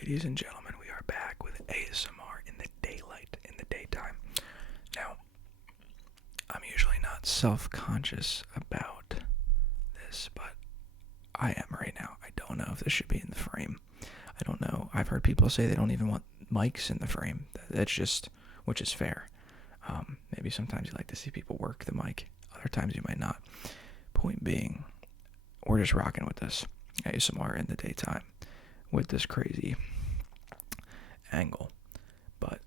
Ladies and gentlemen, we are back with ASMR in the daylight, in the daytime. Now, I'm usually not self-conscious about this, but I am right now. I don't know if this should be in the frame. I don't know. I've heard people say they don't even want mics in the frame. That's just, which is fair. Maybe sometimes you like to see people work the mic. Other times you might not. Point being, we're just rocking with this ASMR in the daytime with this crazy angle. But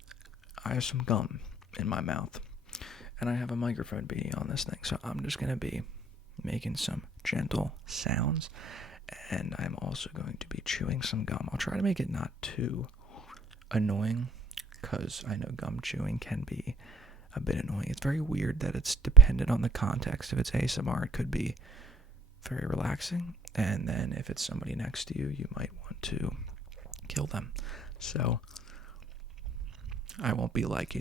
I have some gum in my mouth, and I have a microphone being on this thing, so I'm just going to be making some gentle sounds, and I'm also going to be chewing some gum. I'll try to make it not too annoying, because I know gum chewing can be a bit annoying. It's very weird that it's dependent on the context. If it's ASMR, it could be very relaxing, and then if it's somebody next to you, you might want to kill them. So I won't be like,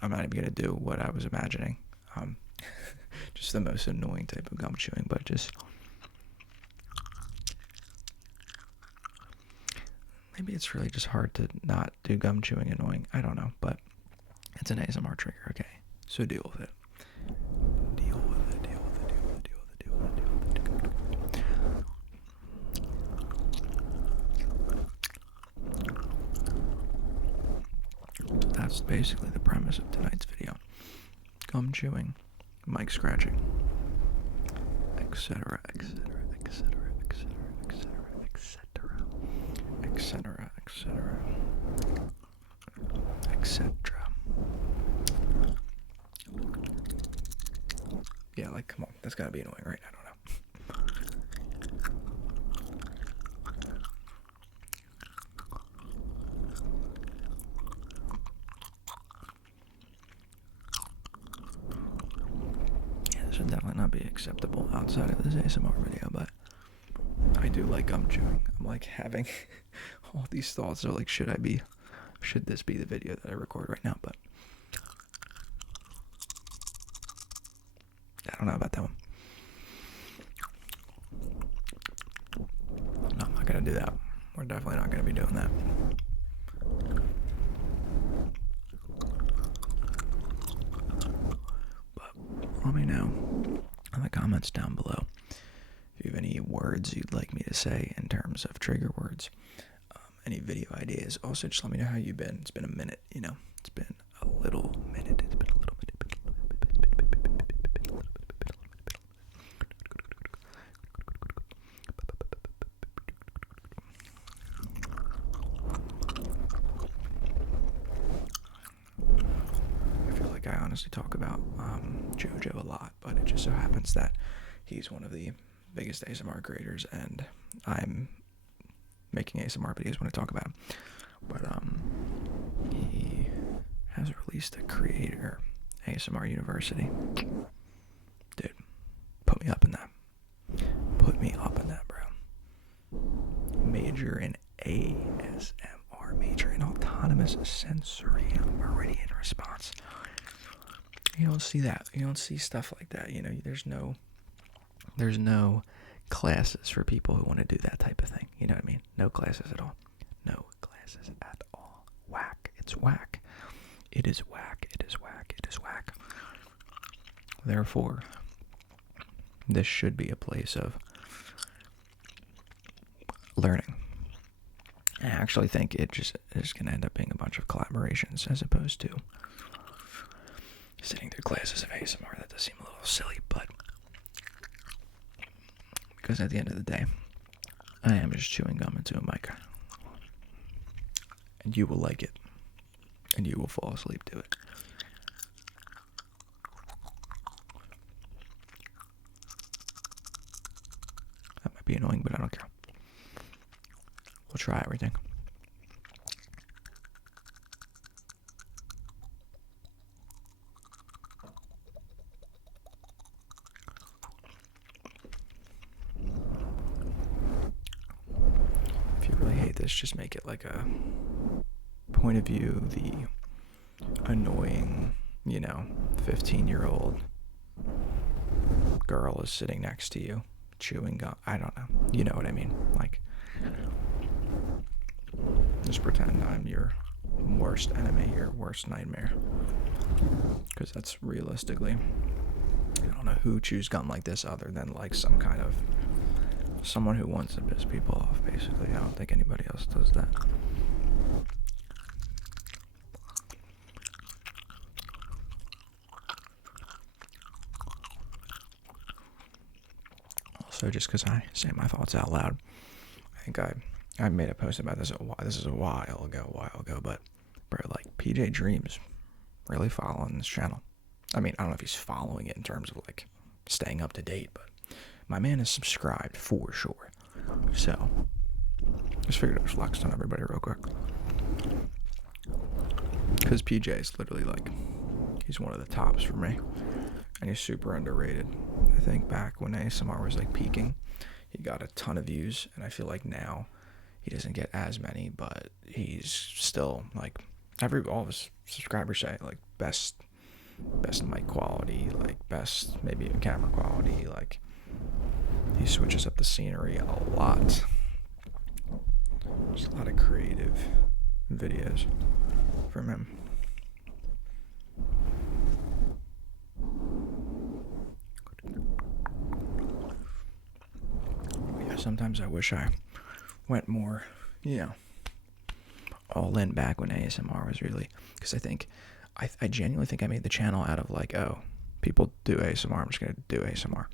I'm not even going to do what I was imagining. Just the most annoying type of gum chewing, but just maybe it's really just hard to not do gum chewing annoying. I don't know, but it's an ASMR trigger, okay? So deal with it. Deal with it, deal with it, deal with it, deal with it, deal with it, deal with it. That's basically the premise of tonight's video. Gum chewing, mic scratching, etc., etc., etc., etc., etc., etc., etc., etc., etc. Yeah, like, come on, that's gotta be annoying, right? I don't know. Yeah, this would definitely not be acceptable outside of this ASMR video, but I do like gum chewing. I'm like having all these thoughts of like, should this be the video that I record right now? But I don't know about that one. No, I'm not gonna do that. We're definitely not gonna be doing that. But let me know in the comments down below if you have any words you'd like me to say in terms of trigger words, any video ideas. Also, just let me know how you've been. It's been a minute, It's been a little minute. It's been a little minute. I honestly talk about JoJo a lot, but it just so happens that he's one of the biggest ASMR creators, and I'm making ASMR videos when I talk about him. But he has released a creator ASMR University. Dude, put me up in that. Put me up in that, bro. Major in ASMR, major in autonomous sensory meridian response. You don't see that. You don't see stuff like that. There's no classes for people who want to do that type of thing. You know what I mean? No classes at all. No classes at all. Whack. It's whack. It is whack. It is whack. It is whack. Therefore, this should be a place of learning. I actually think it just is going to end up being a bunch of collaborations as opposed to sitting through classes of ASMR. That does seem a little silly, but because at the end of the day, I am just chewing gum into a mic, and you will like it, and you will fall asleep to it. That might be annoying, but I don't care. We'll try everything. If you really hate this, just make it like a point of view, the annoying, 15-year-old girl is sitting next to you, chewing gum. I don't know. You know what I mean? Like, Just pretend I'm your worst enemy, your worst nightmare. Because that's realistically, I don't know who chews gum like this other than like some kind of someone who wants to piss people off, basically. I don't think anybody else does that. Also, just because I say my thoughts out loud, I think I made a post about this a while ago, but bro, like PJ Dreams really following this channel. I mean, I don't know if he's following it in terms of like staying up to date, but my man is subscribed for sure. So just figured I was flexed on everybody real quick. Because PJ is literally like, he's one of the tops for me. And he's super underrated. I think back when ASMR was like peaking, he got a ton of views, and I feel like now he doesn't get as many, but he's still like all of his subscribers say like best mic quality, like best maybe even camera quality. Like he switches up the scenery a lot. There's a lot of creative videos from him. Yeah, sometimes I wish I went more, all in back when ASMR was really, because I genuinely think I made the channel out of like, oh, people do ASMR, I'm just going to do ASMR.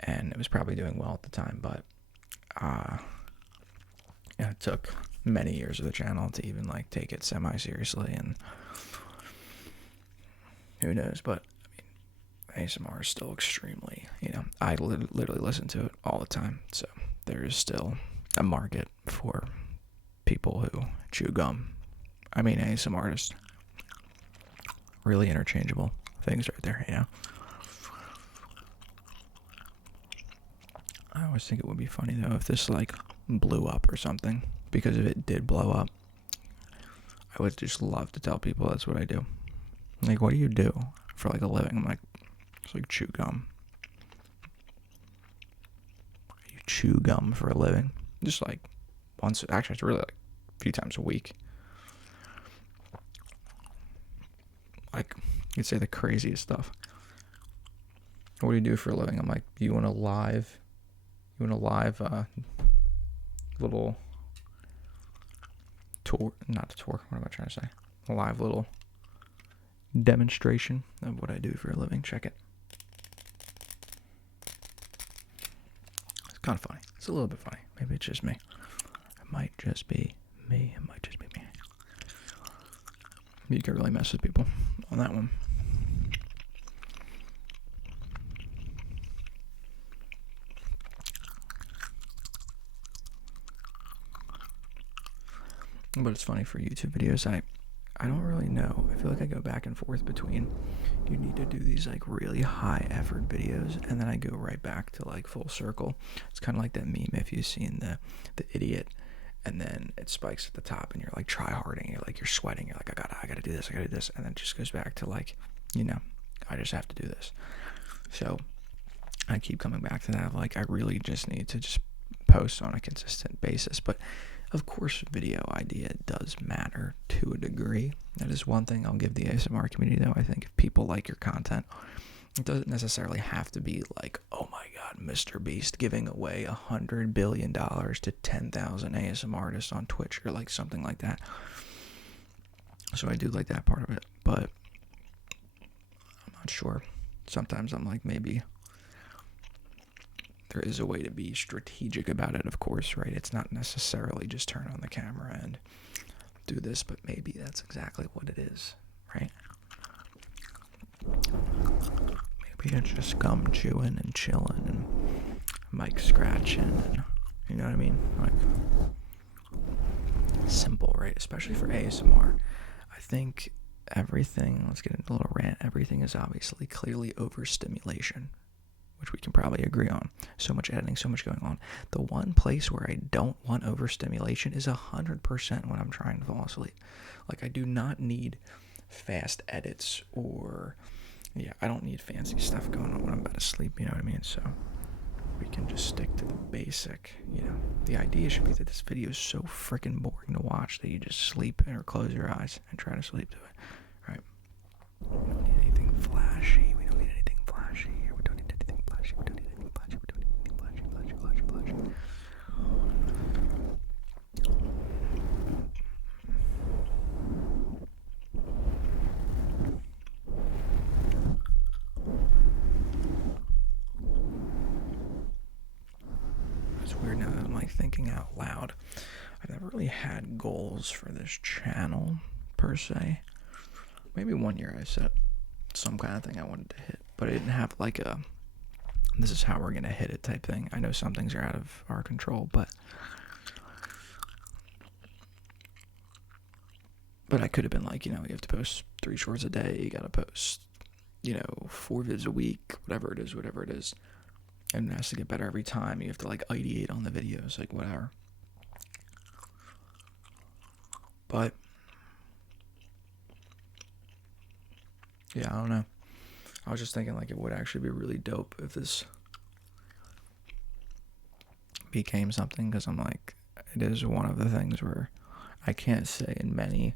And it was probably doing well at the time, but it took many years of the channel to even like take it semi-seriously, and who knows, but I mean, ASMR is still extremely, I literally listen to it all the time, so there is still a market for people who chew gum. I mean, ASMR artists, really interchangeable things right there, I always think it would be funny though if this like blew up or something, because if it did blow up, I would just love to tell people that's what I do. Like, what do you do for like a living? I'm like, it's like chew gum. You chew gum for a living? Just like once, actually it's really like a few times a week. Like, you'd say the craziest stuff. What do you do for a living? I'm like, you want a live little tour, not a tour, what am I trying to say? A live little demonstration of what I do for a living. Check it. It's kind of funny. It's a little bit funny. Maybe it's just me. It might just be me. You can really mess with people on that one. But it's funny for YouTube videos, I don't really know. I feel like I go back and forth between you need to do these like really high effort videos, and then I go right back to like full circle. It's kind of like that meme if you've seen the idiot, and then it spikes at the top and you're like try harding, you're sweating, you're like I gotta do this, and then it just goes back to like, I just have to do this. So I keep coming back to that, like I really just need to just post on a consistent basis. But of course, video idea does matter to a degree. That is one thing I'll give the ASMR community, though. I think if people like your content, it doesn't necessarily have to be like, oh my god, Mr. Beast giving away $100 billion to 10,000 ASMR artists on Twitch, or like something like that. So I do like that part of it, but I'm not sure. Sometimes I'm like, maybe there is a way to be strategic about it, of course, right? It's not necessarily just turn on the camera and do this, but maybe that's exactly what it is, right? Maybe it's just gum chewing and chilling and mic scratching, and you know what I mean? Like, simple, right? Especially for ASMR. I think everything, let's get into a little rant, everything is obviously clearly overstimulation, which we can probably agree on. So much editing, so much going on. The one place where I don't want overstimulation is 100% when I'm trying to fall asleep. Like, I do not need fast edits or, I don't need fancy stuff going on when I'm about to sleep, you know what I mean? So, we can just stick to the basic, The idea should be that this video is so freaking boring to watch that you just sleep or close your eyes and try to sleep to it, right? We don't need anything flashy. We don't need anything flashy here. We don't need anything flashy. We don't need anything flashy. We don't need anything flashy. It's weird now that I'm like thinking out loud. I've never really had goals for this channel per se. Maybe one year I set some kind of thing I wanted to hit, but I didn't have like a this is how we're gonna hit it type thing. I know some things are out of our control, but I could have been like, you have to post 3 shorts a day, you gotta post 4 vids a week, whatever it is, and it has to get better every time. You have to like ideate on the videos, like whatever. But yeah, I don't know. I was just thinking like it would actually be really dope if this became something, because I'm like, it is one of the things where I can't say in many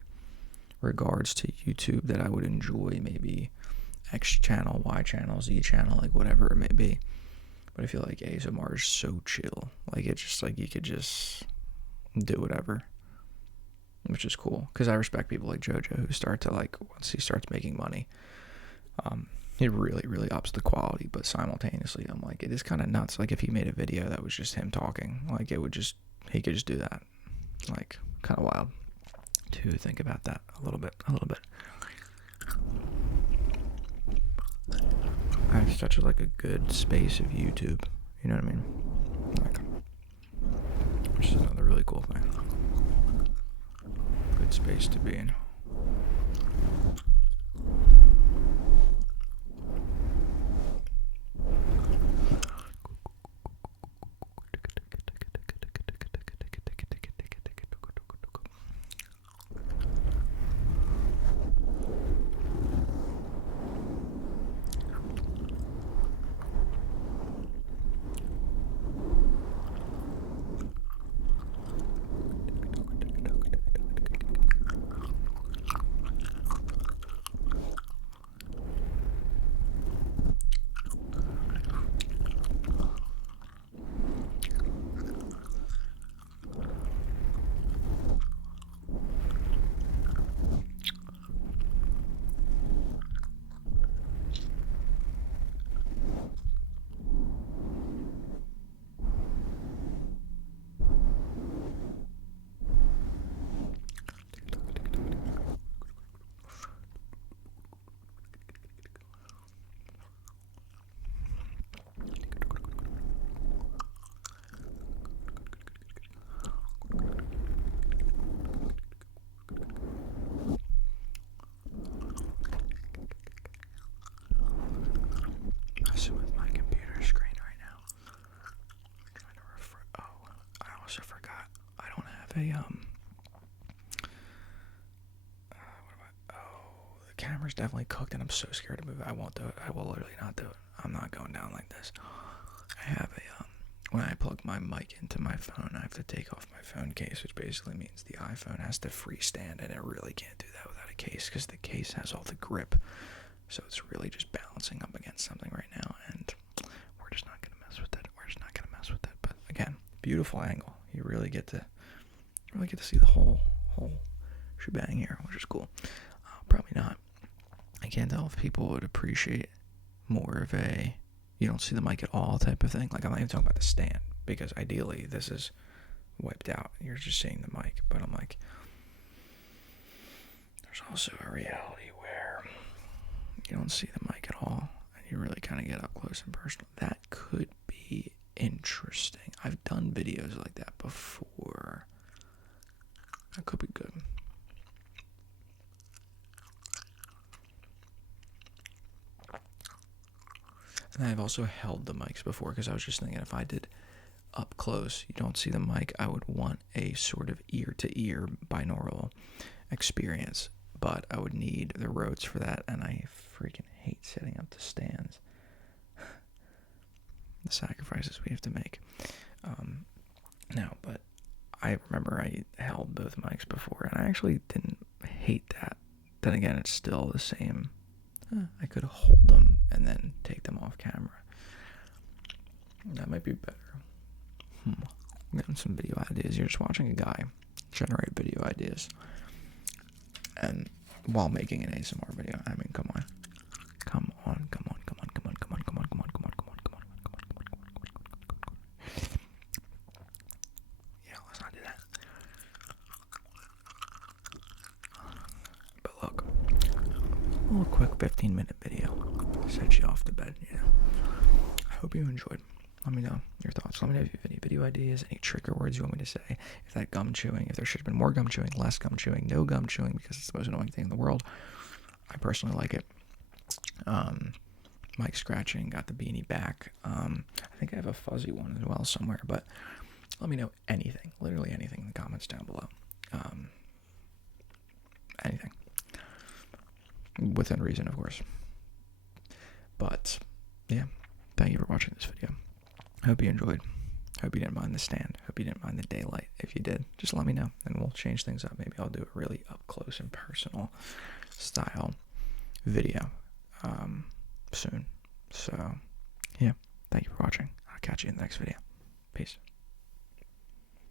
regards to YouTube that I would enjoy maybe X channel, Y channel, Z channel, like whatever it may be. But I feel like ASMR is so chill. Like it's just like you could just do whatever, which is cool. Because I respect people like JoJo who start to like, once he starts making money, he really, really ups the quality. But simultaneously, I'm like, it is kind of nuts. Like if he made a video that was just him talking, like he could just do that. Like kind of wild to think about that a little bit. It's such like a good space of YouTube, you know what I mean? Like, which is another really cool thing. Good space to be in. The camera's definitely cooked and I'm so scared to move it. I won't do it. I will literally not do it. I'm not going down like this. I have when I plug my mic into my phone, I have to take off my phone case, which basically means the iPhone has to freestand, and it really can't do that without a case, because the case has all the grip. So it's really just balancing up against something right now, and we're just not gonna mess with it. But again, beautiful angle. You really get to see the whole shebang here, which is cool. Probably not. I can't tell if people would appreciate more of a you don't see the mic at all type of thing. Like, I'm not even talking about the stand, because ideally this is wiped out. You're just seeing the mic. But I'm like, there's also a reality where you don't see the mic at all, and you really kind of get up close and personal. That could be interesting. I've done videos like that before. That could be good. And I've also held the mics before, because I was just thinking if I did up close, you don't see the mic, I would want a sort of ear-to-ear binaural experience. But I would need the Rhodes for that, and I freaking hate setting up the stands. the sacrifices we have to make. Now, but I remember I held both mics before, and I actually didn't hate that. Then again, it's still the same. I could hold them and then take them off camera. That might be better. I'm getting some video ideas. You're just watching a guy generate video ideas, and while making an ASMR video. I mean, come on. Yeah, let's not do that. But look, a little quick 15-minute video. Set you off to bed, you know. I hope you enjoyed. Let me know your thoughts. Let me know if you have any video ideas, any trigger words you want me to say. If that gum chewing, if there should have been more gum chewing, less gum chewing, no gum chewing because it's the most annoying thing in the world. I personally like it. Mic scratching, got the beanie back. I think I have a fuzzy one as well somewhere, but let me know anything, literally anything in the comments down below. Anything. Within reason, of course. But, yeah, thank you for watching this video. I hope you enjoyed. Hope you didn't mind the stand. Hope you didn't mind the daylight. If you did, just let me know, and we'll change things up. Maybe I'll do a really up-close and personal style video soon. So, yeah, thank you for watching. I'll catch you in the next video. Peace.